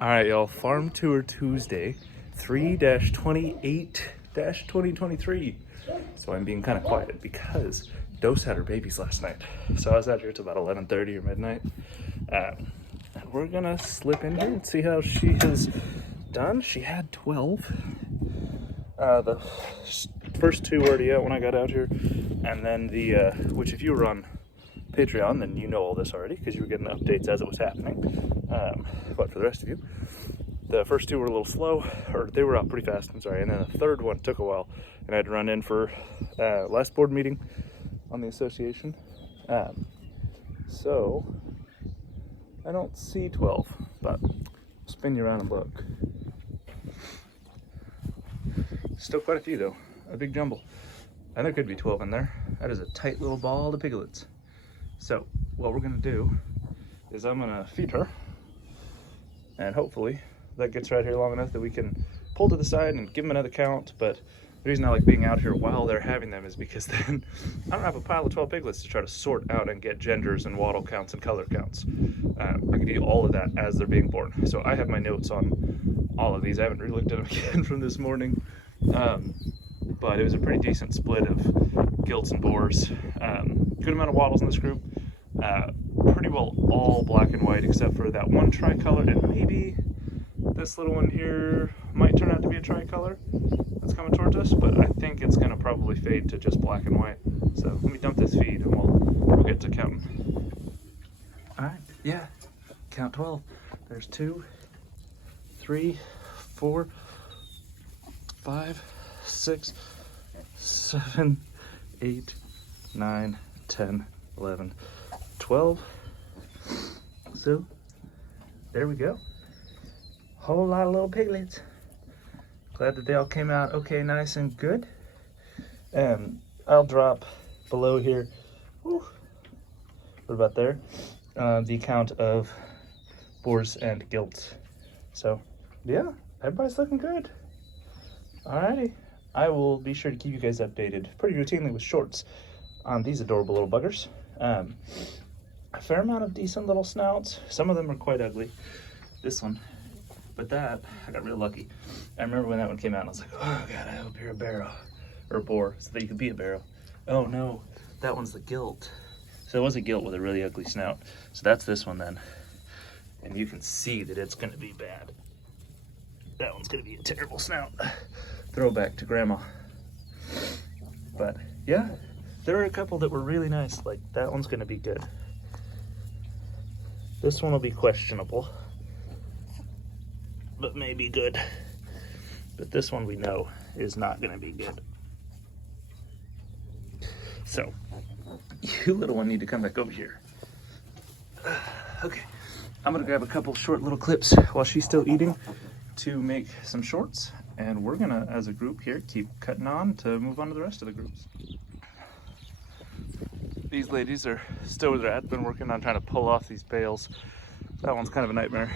All right, y'all. Farm Tour Tuesday, 3-28-2023. So I'm being kind of quiet because Dose had her babies last night. So I was out here till about 11:30 or midnight. And we're gonna slip in here and see how she has done. She had 12. The first two were already out when I got out here, and then the which if you were on Patreon, then you know all this already because you were getting updates as it was happening. But for the rest of you, the first two were a little slow, or they were out pretty fast, I'm sorry, and then the third one took a while, and I had to run in for last board meeting on the association. So I don't see 12, but I'll spin you around and look. Still quite a few though, a big jumble. And there could be 12 in there. That is a tight little ball of piglets. So what we're gonna do is I'm gonna feed her, and hopefully that gets right here long enough that we can pull to the side and give them another count. But the reason I like being out here while they're having them is because then I don't have a pile of 12 piglets to try to sort out and get genders and wattle counts and color counts. I can do all of that as they're being born. So I have my notes on all of these. I haven't really looked at them again from this morning. But it was a pretty decent split of gilts and boars. Good amount of wattles in this group. Pretty well all black and white except for that one tricolor, and maybe this little one here might turn out to be a tricolor that's coming towards us, but I think it's going to probably fade to just black and white. So let me dump this feed and we'll get to counting. All right, yeah, count 12. There's 2, 3, 4, 5, 6, 7, 8, 9, 10, 11, 12. So there we go. Whole lot of little piglets. Glad that they all came out okay, nice and good. I'll drop below here. Whew, what about there? The count of boars and gilts. So yeah, everybody's looking good. Alrighty, I will be sure to keep you guys updated pretty routinely with shorts on these adorable little buggers. A fair amount of decent little snouts. Some of them are quite ugly. This one, but that, I got real lucky. I remember when that one came out and I was like, oh God, I hope you're a barrow, or a boar, so that you could be a barrow. Oh no, that one's the gilt. So it was a gilt with a really ugly snout. So that's this one then. And you can see that it's gonna be bad. That one's gonna be a terrible snout. Throwback to grandma. But yeah, there are a couple that were really nice. Like that one's gonna be good. This one will be questionable, but maybe good. But this one we know is not gonna be good. So you little one need to come back over here. Okay, I'm gonna grab a couple short little clips while she's still eating to make some shorts, and we're gonna, as a group here, keep cutting on to move on to the rest of the groups. These ladies are still where they're at. Been working on trying to pull off these bales. That one's kind of a nightmare.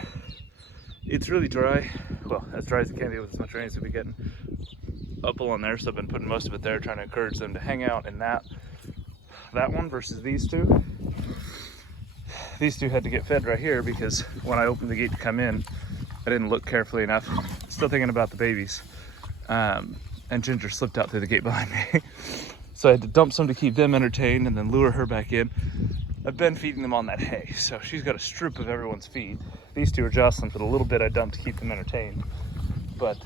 It's really dry, well, as dry as it can be with as much rain as we've been getting up along there, so I've been putting most of it there, trying to encourage them to hang out in that one versus these two. These two had to get fed right here because when I opened the gate to come in, I didn't look carefully enough. Still thinking about the babies. And Ginger slipped out through the gate behind me. So I had to dump some to keep them entertained and then lure her back in. I've been feeding them on that hay, so she's got a strip of everyone's feed. These two are jostling for the little bit I dumped to keep them entertained. But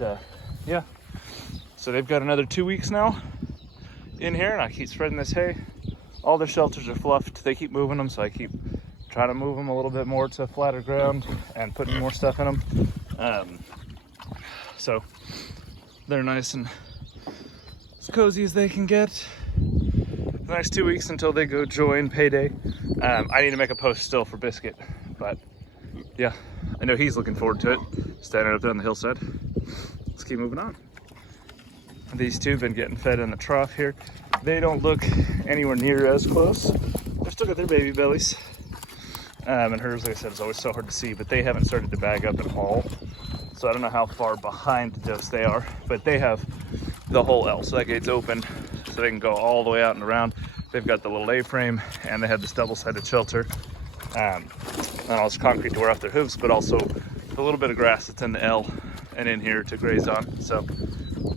yeah, so they've got another 2 weeks now in here, and I keep spreading this hay. All their shelters are fluffed. They keep moving them, so I keep trying to move them a little bit more to flatter ground and putting more stuff in them. So they're nice and as cozy as they can get. The next 2 weeks until they go join payday. I need to make a post still for Biscuit, but yeah, I know he's looking forward to it, standing up there on the hillside. Let's keep moving on. These two have been getting fed in the trough here. They don't look anywhere near as close. They've still got their baby bellies. And hers, like I said, is always so hard to see, but they haven't started to bag up at all. So I don't know how far behind Dose they are, but they have the whole L. So that gate's open, so they can go all the way out and around. They've got the little A-frame, and they have this double-sided shelter. Not all this concrete to wear off their hooves, but also the little bit of grass that's in the L and in here to graze on. So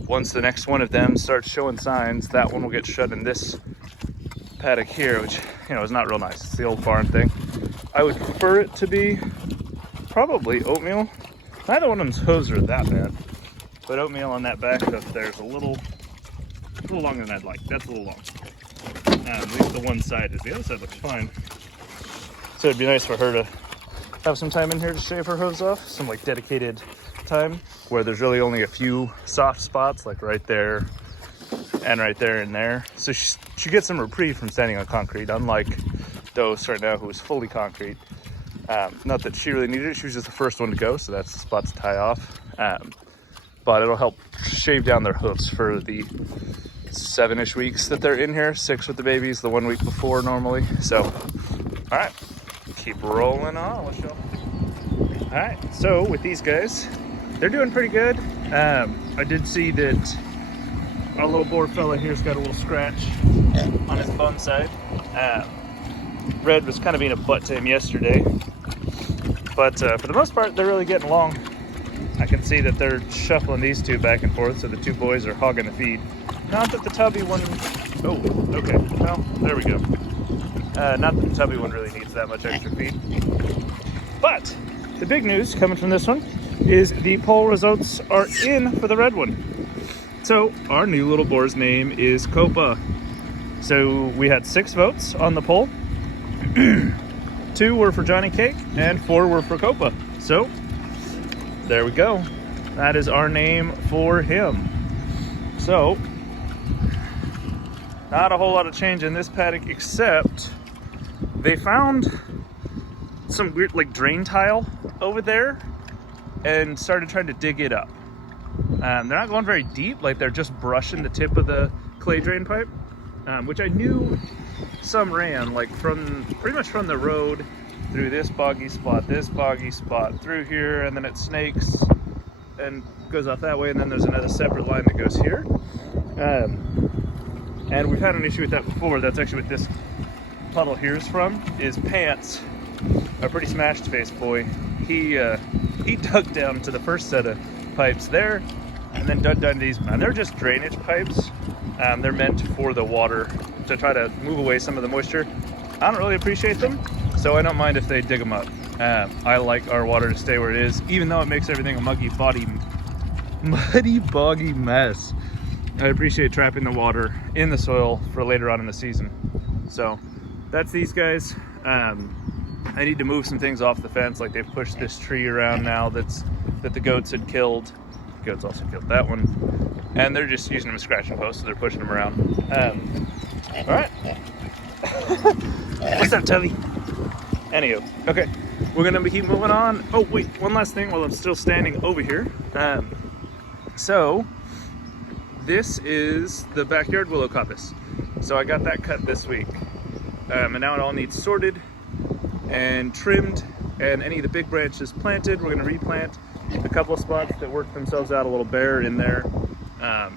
once the next one of them starts showing signs, that one will get shut in this paddock here, which, you know, is not real nice. It's the old farm thing. I would prefer it to be probably oatmeal. Neither one of them's hooves are that bad, but oatmeal on that back hoof there's a little longer than I'd like. That's a little long. At least the one side is. The other side looks fine. So it'd be nice for her to have some time in here to shave her hooves off, some like dedicated time where there's really only a few soft spots, like right there and right there and there. So she gets some reprieve from standing on concrete, unlike Dose right now, who is fully concrete. Not that she really needed it, she was just the first one to go, so that's the spot to tie off. But it'll help shave down their hoofs for the 7-ish weeks that they're in here, 6 with the babies, the 1 week before normally. So, all right, keep rolling on. All right, so with these guys, they're doing pretty good. I did see that our little boar fella here's got a little scratch on his bum side. Red was kind of being a butt to him yesterday, but for the most part, they're really getting along. I can see that they're shuffling these two back and forth, so the two boys are hogging the feed. Not that the tubby one, oh, okay, well, there we go. Not that the tubby one really needs that much extra feed. But the big news coming from this one is the poll results are in for the red one. So our new little boar's name is Copa. So we had 6 votes on the poll. 2 were for Johnny Cake and 4 were for Copa. So there we go. That is our name for him. So not a whole lot of change in this paddock, except they found some weird like drain tile over there and started trying to dig it up. They're not going very deep, like they're just brushing the tip of the clay drain pipe, which I knew some ran like from pretty much from the road through this boggy spot, through here, and then it snakes and goes off that way, and then there's another separate line that goes here. And we've had an issue with that before. That's actually what this puddle here is from, is Pants, a pretty smashed face boy. He dug down to the first set of pipes there, and then dug down these, and they're just drainage pipes. They're meant for the water to try to move away some of the moisture. I don't really appreciate them, so I don't mind if they dig them up. I like our water to stay where it is, even though it makes everything a muddy, boggy mess. I appreciate trapping the water in the soil for later on in the season. So that's these guys. I need to move some things off the fence, like they've pushed this tree around now that the goats had killed. The goats also killed that one. And they're just using them as scratching posts, so they're pushing them around. All right. What's up, Tubby? Anywho, okay, we're gonna keep moving on. Oh wait, one last thing while I'm still standing over here. So this is the backyard willow coppice. So I got that cut this week, and now it all needs sorted and trimmed, and any of the big branches planted. We're gonna replant a couple of spots that work themselves out a little bare in there,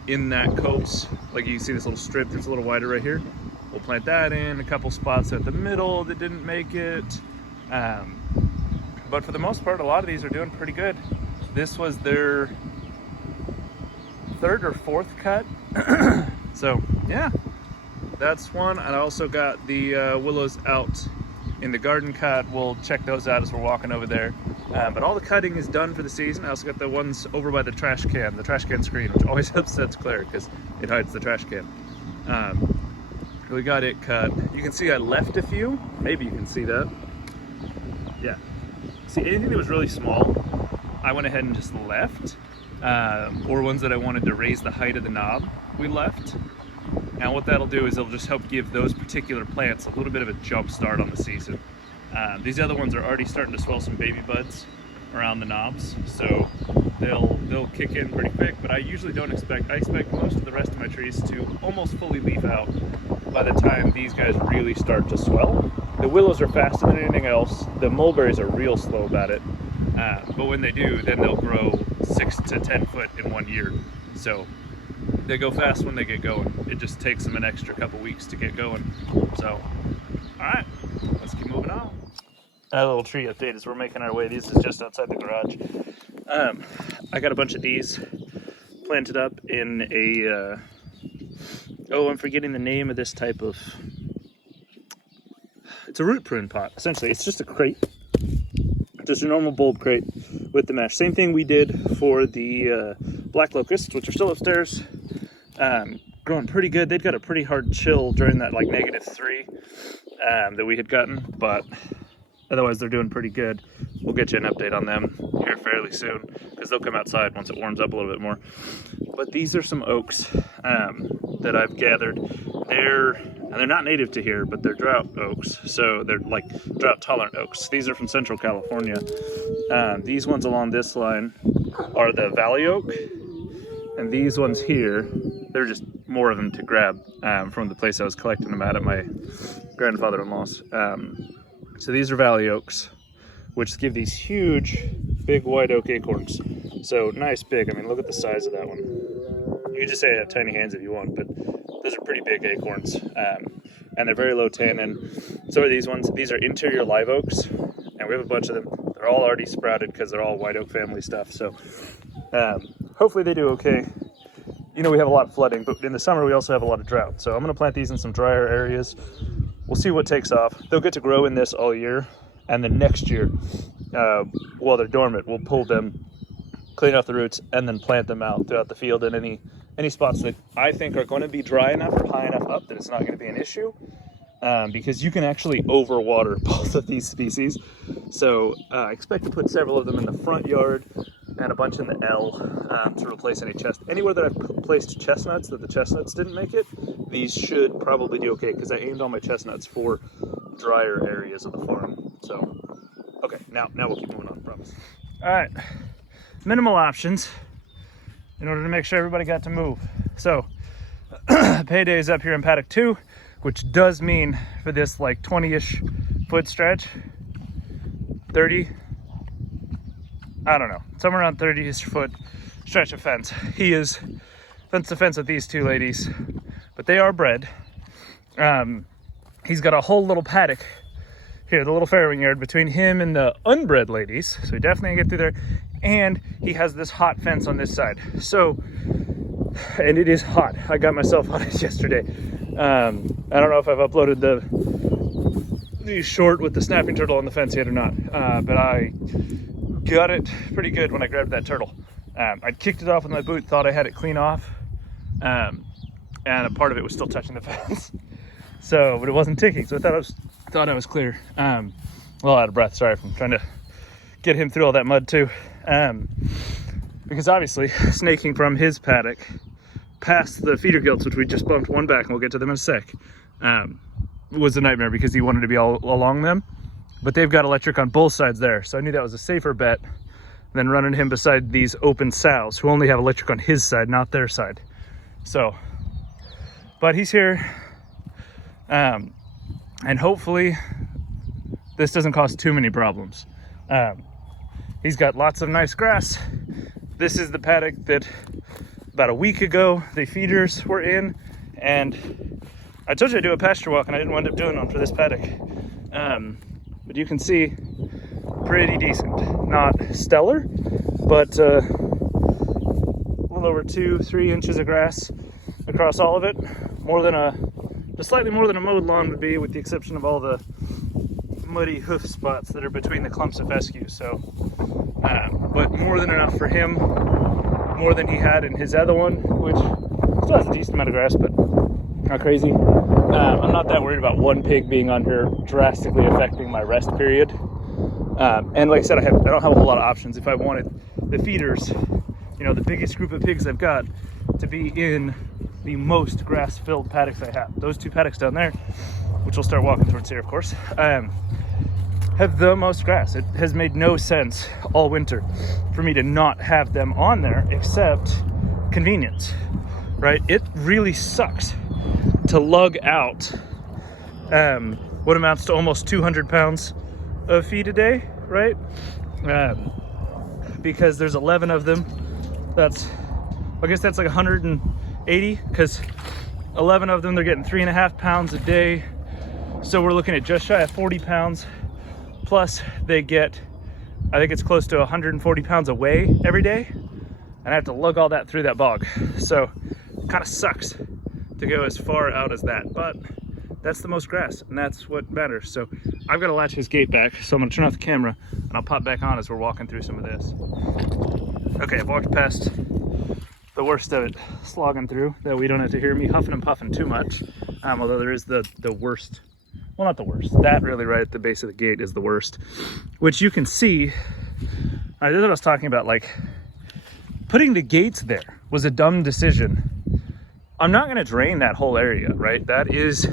in that copse. Like you can see this little strip that's a little wider right here. We'll plant that in, a couple spots at the middle that didn't make it. But for the most part, a lot of these are doing pretty good. This was their 3rd or 4th cut. So yeah, that's one. And I also got the willows out in the garden cut. We'll check those out as we're walking over there. But all the cutting is done for the season. I also got the ones over by the trash can screen, which always upsets Claire because it hides the trash can. We got it cut. You can see I left a few. Maybe you can see that. Yeah. See, anything that was really small, I went ahead and just left. Or ones that I wanted to raise the height of the knob, we left. And what that'll do is it'll just help give those particular plants a little bit of a jump start on the season. These other ones are already starting to swell some baby buds around the knobs, so they'll kick in pretty quick, but I usually don't expect, I expect most of the rest of my trees to almost fully leaf out by the time these guys really start to swell. The willows are faster than anything else. The mulberries are real slow about it, but when they do, then they'll grow 6 to 10 foot in 1 year. So they go fast when they get going. It just takes them an extra couple weeks to get going. So, all right, let's keep moving on. a little tree update as we're making our way. This is just outside the garage. I got a bunch of these planted up in a, oh, I'm forgetting the name of this type of, it's a root prune pot, essentially. It's just a crate, just a normal bulb crate with the mesh. Same thing we did for the black locusts, which are still upstairs, growing pretty good. They'd got a pretty hard chill during that like -3 that we had gotten, but otherwise they're doing pretty good. We'll get you an update on them here fairly soon because they'll come outside once it warms up a little bit more. But these are some oaks that I've gathered. They're not native to here, but they're drought oaks, so they're like drought tolerant oaks. These are from Central California. These ones along this line are the valley oak, and these ones here, they're just more of them to grab from the place I was collecting them at my grandfather-in-law's. So these are valley oaks, which give these huge, big white oak acorns. So nice big. I mean, look at the size of that one. You can just say I have tiny hands if you want, but those are pretty big acorns, and they're very low tannin. So are these ones. These are interior live oaks, and we have a bunch of them. They're all already sprouted because they're all white oak family stuff. So hopefully they do okay. You know, we have a lot of flooding, but in the summer we also have a lot of drought. So I'm going to plant these in some drier areas. We'll see what takes off. They'll get to grow in this all year, and then next year, while they're dormant, we'll pull them, clean off the roots, and then plant them out throughout the field in any spots that I think are going to be dry enough or high enough up that it's not going to be an issue, because you can actually overwater both of these species. So I expect to put several of them in the front yard and a bunch in the L to replace anywhere that I've placed chestnuts that the chestnuts didn't make it. These should probably do okay because I aimed all my chestnuts for drier areas of the farm. So okay, now we'll keep moving on, I promise. All right, minimal options in order to make sure everybody got to move. So payday is up here in paddock 2, which does mean for this like 20-ish foot stretch, 30, I don't know, somewhere around 30-ish foot stretch of fence. He is fence to fence with these two ladies, but they are bred. He's got a whole little paddock here, the little farrowing yard between him and the unbred ladies, so he definitely can get through there. And he has this hot fence on this side. So, and it is hot. I got myself on it yesterday. I don't know if I've uploaded the short with the snapping turtle on the fence yet or not, but I got it pretty good when I grabbed that turtle. I kicked it off with my boot, thought I had it clean off, and a part of it was still touching the fence. So, but it wasn't ticking, so I thought I was clear. A little out of breath, sorry, from trying to get him through all that mud too. Because obviously snaking from his paddock past the feeder gilts, which we just bumped one back and we'll get to them in a sec, was a nightmare because he wanted to be all along them. But they've got electric on both sides there, so I knew that was a safer bet than running him beside these open sows who only have electric on his side, not their side. So, but he's here, and hopefully this doesn't cause too many problems. He's got lots of nice grass. This is the paddock that about a week ago the feeders were in, and I told you I'd do a pasture walk and I didn't wind up doing one for this paddock. But you can see pretty decent, not stellar, but a little over 2-3 inches of grass across all of it. Just slightly more than a mowed lawn would be, with the exception of all the muddy hoof spots that are between the clumps of fescue. So, but more than enough for him, more than he had in his other one, which still has a decent amount of grass, but not crazy. I'm not that worried about one pig being on here drastically affecting my rest period. And like I said, I don't have a whole lot of options. If I wanted the feeders, you know, the biggest group of pigs I've got, to be in the most grass-filled paddocks I have. Those two paddocks down there, which we'll start walking towards here, of course, have the most grass. It has made no sense all winter for me to not have them on there, except convenience, right? It really sucks to lug out what amounts to almost 200 pounds of feed a day, right? Because there's 11 of them. I guess that's like 180, because 11 of them, they're getting 3.5 pounds a day. So we're looking at just shy of 40 pounds Plus they get, I think it's close to 140 pounds of whey every day, and I have to lug all that through that bog. So it kind of sucks to go as far out as that, but that's the most grass, and that's what matters. So I've got to latch his gate back, so I'm gonna turn off the camera and I'll pop back on as we're walking through some of this. Okay, I've walked past the worst of it, slogging through, that we don't have to hear me huffing and puffing too much. Although there is the worst, well, not the worst, that really right at the base of the gate is the worst, which you can see. This is what I was talking about, like putting the gates there was a dumb decision. I'm not gonna drain that whole area, right? That is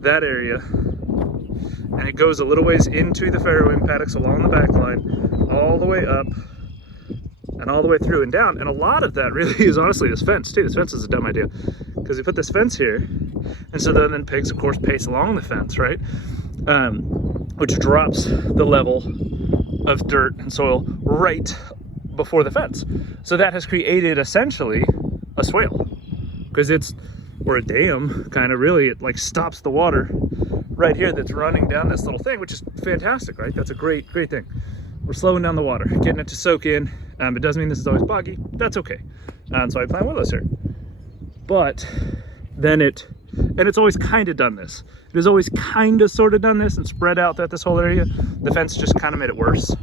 that area, and it goes a little ways into the farrowing paddocks along the back line, all the way up, and all the way through and down. And a lot of that really is honestly this fence too. This fence is a dumb idea, because you put this fence here, and so then pigs of course pace along the fence, right? Which drops the level of dirt and soil right before the fence. So that has created essentially a swale, because it's, or a dam kind of, really, it like stops the water right here that's running down this little thing, which is fantastic, right? That's a great thing. We're slowing down the water, getting it to soak in. It doesn't mean this is always boggy. That's okay. So I plant willows here. But then it's always kind of done this. It has always kind of sort of done this and spread out that this whole area. The fence just kind of made it worse.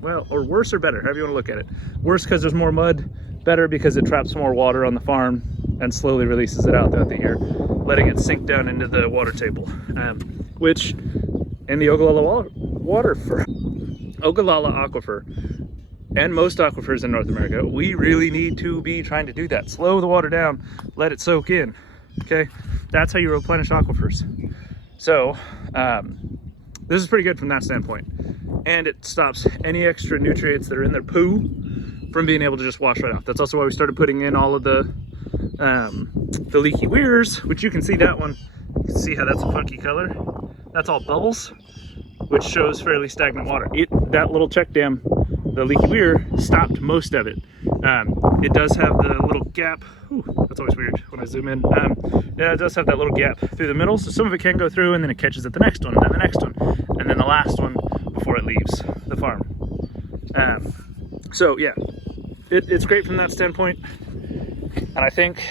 Well, or worse or better, however you want to look at it. Worse because there's more mud. Better because it traps more water on the farm and slowly releases it out throughout the year, letting it sink down into the water table, which in the Ogallala aquifer, and most aquifers in North America, we really need to be trying to do that. Slow the water down, let it soak in, okay? That's how you replenish aquifers. So this is pretty good from that standpoint. And it stops any extra nutrients that are in their poo from being able to just wash right off. That's also why we started putting in all of the leaky weirs, which you can see that one. You can see how that's a funky color. That's all bubbles, which shows fairly stagnant water. That little check dam, the leaky weir, stopped most of it. It does have the little gap. Ooh, that's always weird when I zoom in. Yeah, it does have that little gap through the middle, so some of it can go through, and then it catches at the next one, and then the next one, and then the last one before it leaves the farm. So yeah, it's great from that standpoint. And I think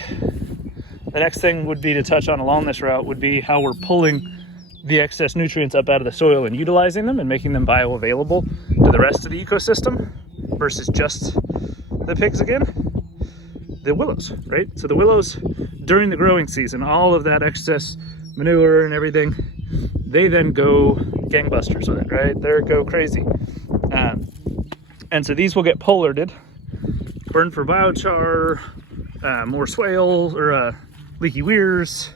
the next thing would be to touch on along this route would be how we're pulling the excess nutrients up out of the soil and utilizing them and making them bioavailable to the rest of the ecosystem versus just the pigs again. The willows, right? So the willows during the growing season, all of that excess manure and everything, they then go gangbusters with it, right? They go crazy. And so these will get pollarded, burned for biochar, more swales or leaky weirs,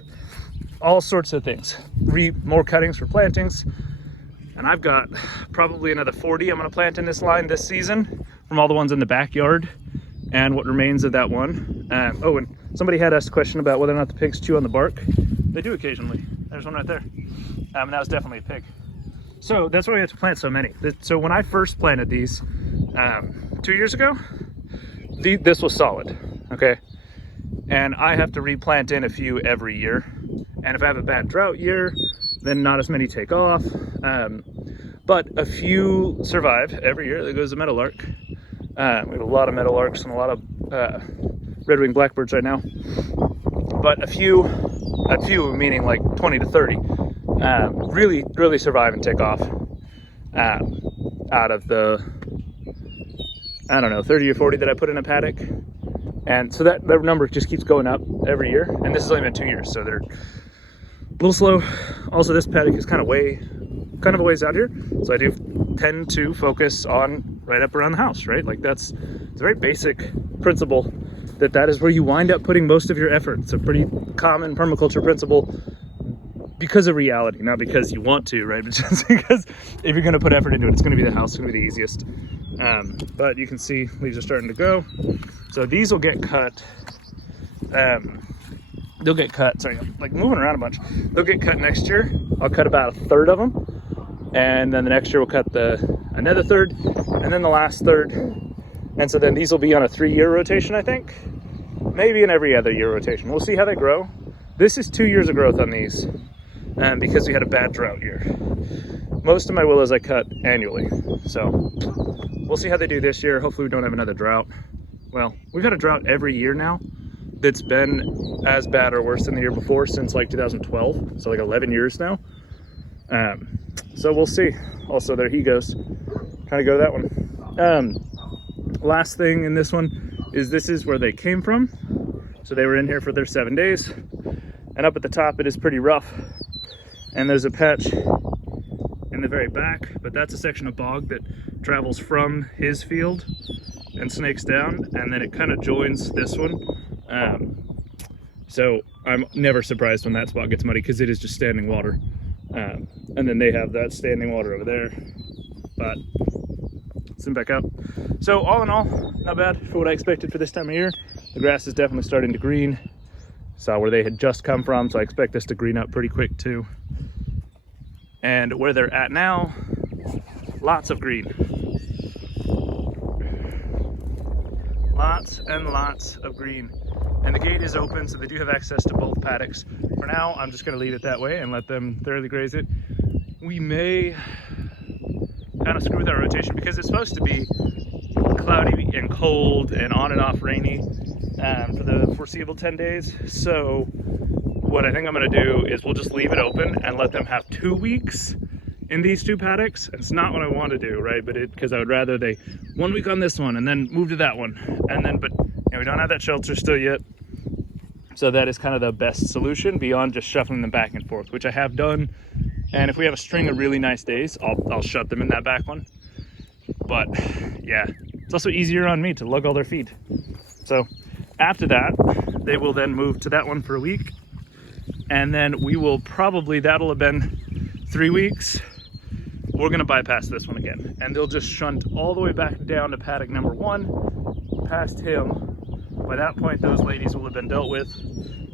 all sorts of things. More cuttings for plantings. And I've got probably another 40 I'm gonna plant in this line this season from all the ones in the backyard and what remains of that one. Oh, and somebody had asked a question about whether or not the pigs chew on the bark. They do occasionally. There's one right there. And that was definitely a pig. So that's why we have to plant so many. So when I first planted these 2 years ago, this was solid, okay? And I have to replant in a few every year. And if I have a bad drought year, then not as many take off. But a few survive every year. There goes the meadowlark. We have a lot of meadowlarks and a lot of red-winged blackbirds right now. But a few meaning like 20 to 30, really survive and take off out of the, I don't know, 30 or 40 that I put in a paddock. And so that number just keeps going up every year. And this has only been 2 years, so they're a little slow. Also, this paddock is kind of a ways out here. So I do tend to focus on right up around the house, right? Like it's a very basic principle that is where you wind up putting most of your effort. It's a pretty common permaculture principle because of reality, not because you want to, right? But just because if you're going to put effort into it, it's going to be the house, it's going to be the easiest. But you can see leaves are starting to go. So these will get cut. They'll get cut, sorry, I'm like moving around a bunch. They'll get cut next year. I'll cut about a third of them. And then the next year we'll cut another third, and then the last third. And so then these will be on a 3-year rotation, I think. Maybe an every other year rotation. We'll see how they grow. This is 2 years of growth on these because we had a bad drought year. most of my willows I cut annually. So we'll see how they do this year. Hopefully we don't have another drought. Well, we've had a drought every year now that's been as bad or worse than the year before since like 2012. So like 11 years now. So we'll see. Also, there he goes. Trying to go to that one. Last thing in this one is this is where they came from. So they were in here for their 7 days. And up at the top, it is pretty rough. And there's a patch in the very back, but that's a section of bog that travels from his field and snakes down, and then it kind of joins this one. So I'm never surprised when that spot gets muddy because it is just standing water. And then they have that standing water over there. But zoom back up. So all in all, not bad for what I expected for this time of year. The grass is definitely starting to green. Saw where they had just come from, so I expect this to green up pretty quick too. And where they're at now, lots of green. Lots and lots of green. And the gate is open, so they do have access to both paddocks. For now, I'm just gonna leave it that way and let them thoroughly graze it. We may kind of screw with our rotation because it's supposed to be cloudy and cold and on and off rainy for the foreseeable 10 days. So what I think I'm gonna do is we'll just leave it open and let them have 2 weeks in these two paddocks. It's not what I want to do, right? But because I would rather they 1 week on this one and then move to that one. And then, but you know, we don't have that shelter still yet. So that is kind of the best solution beyond just shuffling them back and forth, which I have done. And if we have a string of really nice days, I'll shut them in that back one. But yeah, it's also easier on me to lug all their feed. So after that, they will then move to that one for a week. And then we will probably, that'll have been 3 weeks. We're gonna bypass this one again. And they'll just shunt all the way back down to paddock number 1, past him. By that point, those ladies will have been dealt with,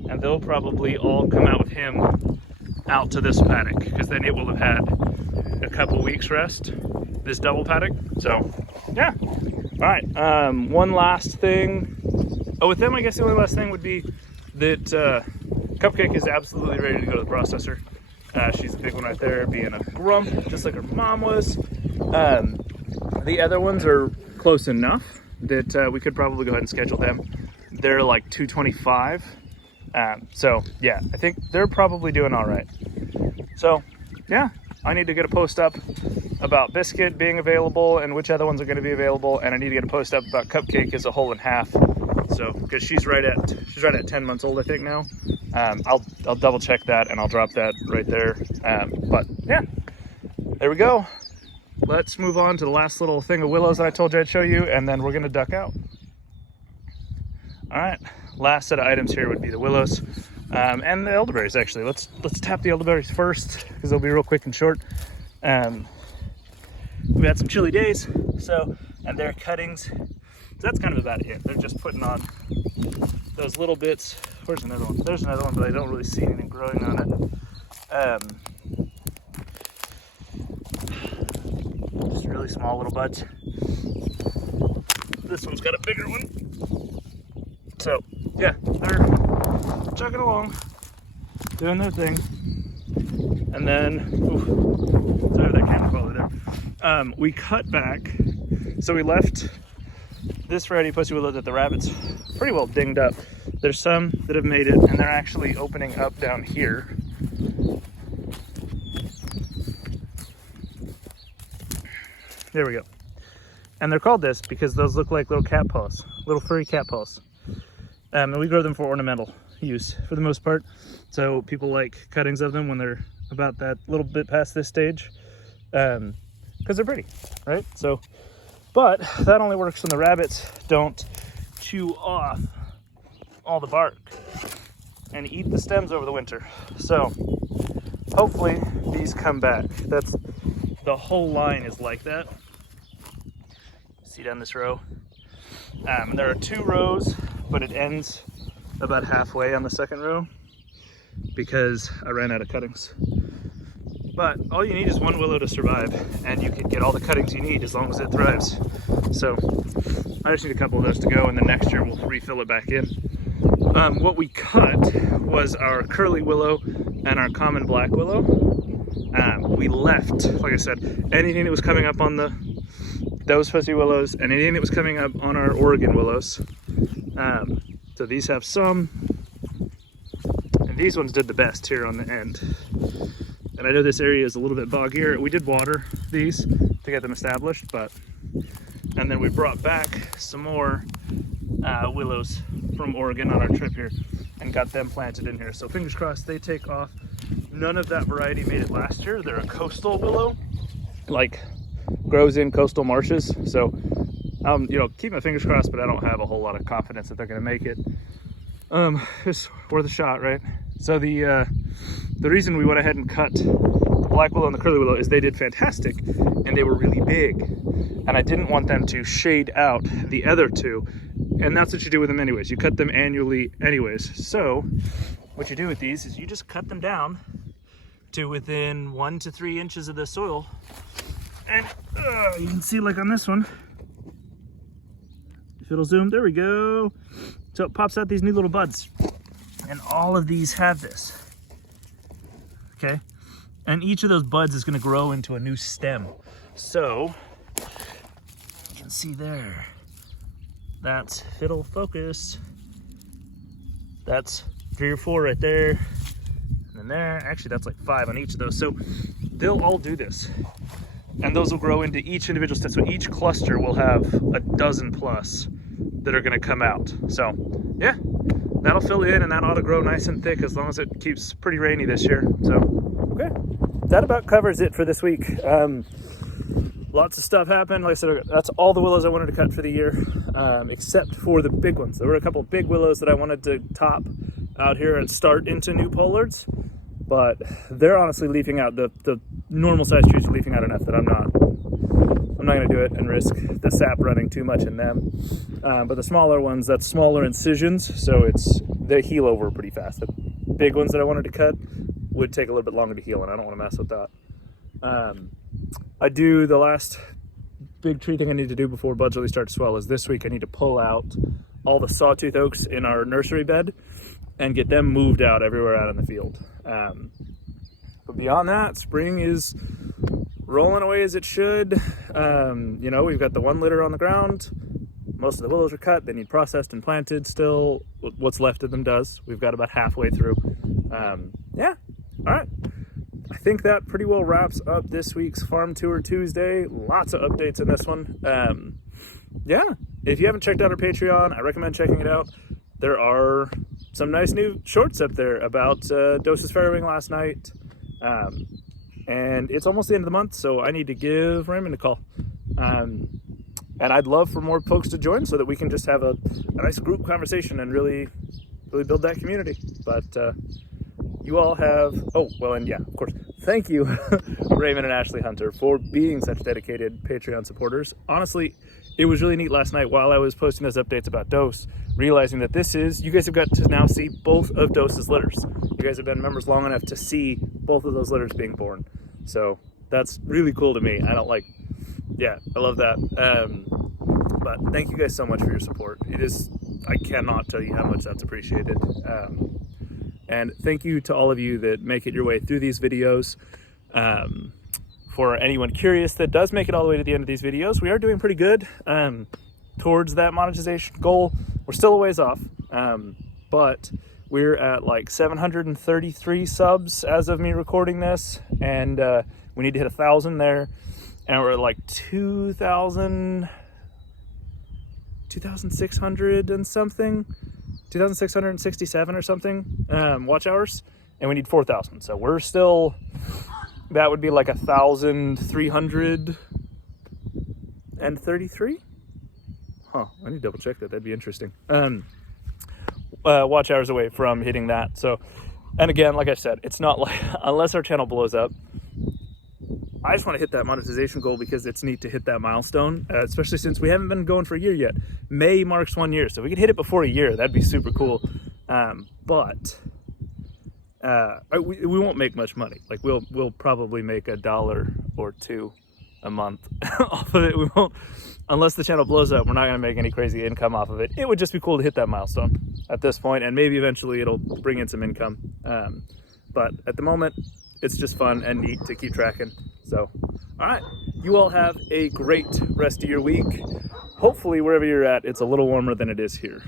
and they'll probably all come out with him out to this paddock, because then it will have had a couple weeks rest, this double paddock. So yeah, all right. One last thing. Oh, with them, I guess the only last thing would be that Cupcake is absolutely ready to go to the processor. She's a big one right there, being a grump, just like her mom was. The other ones are close enough that we could probably go ahead and schedule them. They're like 225. So yeah, I think they're probably doing all right. So yeah, I need to get a post up about Biscuit being available and which other ones are going to be available, and I need to get a post up about Cupcake as a whole and half. So because she's right at 10 months old, I think now. I'll double check that and I'll drop that right there. But yeah, there we go. Let's move on to the last little thing of willows that I told you I'd show you, and then we're gonna duck out. All right, last set of items here would be the willows and the elderberries. Actually, let's tap the elderberries first because they'll be real quick and short. We had some chilly days, and their cuttings. So that's kind of about it. They're just putting on those little bits. Where's another one? There's another one, but I don't really see anything growing on it. Just really small little buds. This one's got a bigger one. So yeah, they're chugging along, doing their thing. And then, sorry that camera quality there. We cut back. So we left this Rowdy Pussy Willow that the rabbits pretty well dinged up. There's some that have made it, and they're actually opening up down here. There we go. And they're called this because those look like little cat paws, little furry cat paws. And we grow them for ornamental use for the most part. So people like cuttings of them when they're about that little bit past this stage, because they're pretty, right? So, but that only works when the rabbits don't chew off all the bark and eat the stems over the winter. So hopefully these come back. That's the whole line is like that. See down this row. And there are 2 rows, but it ends about halfway on the second row because I ran out of cuttings. But all you need is 1 willow to survive, and you can get all the cuttings you need as long as it thrives. So I just need a couple of those to go, and then next year we'll refill it back in. What we cut was our curly willow and our common black willow. We left, like I said, anything that was coming up on those fuzzy willows and anything that was coming up on our Oregon willows. So these have some, and these ones did the best here on the end. And I know this area is a little bit boggier. We did water these to get them established, and then we brought back some more willows from Oregon on our trip here and got them planted in here. So fingers crossed they take off. None of that variety made it last year. They're a coastal willow, like grows in coastal marshes. So, you know, keep my fingers crossed, but I don't have a whole lot of confidence that they're gonna make it. It's worth a shot, right? So the reason we went ahead and cut the black willow and the curly willow is they did fantastic and they were really big. And I didn't want them to shade out the other two. And that's what you do with them anyways. You cut them annually anyways. So what you do with these is you just cut them down to within 1 to 3 inches of the soil. And you can see, like on this one, if it'll zoom, there we go. So it pops out these new little buds. And all of these have this, okay? And each of those buds is gonna grow into a new stem. So, you can see there, that's, if it'll focus, that's 3 or 4 right there. And then there, actually that's like 5 on each of those. So they'll all do this. And those will grow into each individual stem. So each cluster will have a dozen plus that are gonna come out. So, yeah. That'll fill in and that ought to grow nice and thick as long as it keeps pretty rainy this year. So, okay. That about covers it for this week. Lots of stuff happened. Like I said, that's all the willows I wanted to cut for the year, except for the big ones. There were a couple of big willows that I wanted to top out here and start into new pollards, but they're honestly leafing out. The normal size trees are leafing out enough that I'm not gonna do it and risk the sap running too much in them. But the smaller ones, that's smaller incisions, so they heal over pretty fast. The big ones that I wanted to cut would take a little bit longer to heal, and I don't want to mess with that. The last big tree thing I need to do before buds really start to swell is this week I need to pull out all the sawtooth oaks in our nursery bed and get them moved out everywhere out in the field. But beyond that, spring is rolling away as it should. You know, we've got the 1 litter on the ground. Most of the willows are cut. They need processed and planted still. What's left of them does. We've got about halfway through. Yeah, all right. I think that pretty well wraps up this week's Farm Tour Tuesday. Lots of updates in this one. Yeah, if you haven't checked out our Patreon, I recommend checking it out. There are some nice new shorts up there about Doce's Fairwing last night. And it's almost the end of the month, so I need to give Raymond a call. And I'd love for more folks to join so that we can just have a nice group conversation and really build that community. But you all have, and yeah, of course, thank you, Raymond and Ashley Hunter, for being such dedicated Patreon supporters. Honestly, it was really neat last night while I was posting those updates about Doce, realizing that you guys have got to now see both of Doce's litters. You guys have been members long enough to see both of those litters being born. So that's really cool to me. I love that. But thank you guys so much for your support. I cannot tell you how much that's appreciated. And thank you to all of you that make it your way through these videos. For anyone curious that does make it all the way to the end of these videos, we are doing pretty good towards that monetization goal. We're still a ways off, but we're at like 733 subs as of me recording this, and we need to hit 1,000 there, and we're at like 2,600 and something, 2,667 or something watch hours, and we need 4,000. So we're still, that would be like 1,333. I need to double check that. That'd be interesting. Watch hours away from hitting that. So, and again, like I said, it's not like, unless our channel blows up, I just want to hit that monetization goal because it's neat to hit that milestone, especially since we haven't been going for a year yet. May marks 1 year, so if we could hit it before a year, that'd be super cool. But we won't make much money. Like we'll probably make $1 or $2 a month off of it. We won't, unless the channel blows up, we're not going to make any crazy income off of it. It would just be cool to hit that milestone at this point, and maybe eventually it'll bring in some income. But at the moment, it's just fun and neat to keep tracking. So, all right, you all have a great rest of your week. Hopefully, wherever you're at, it's a little warmer than it is here.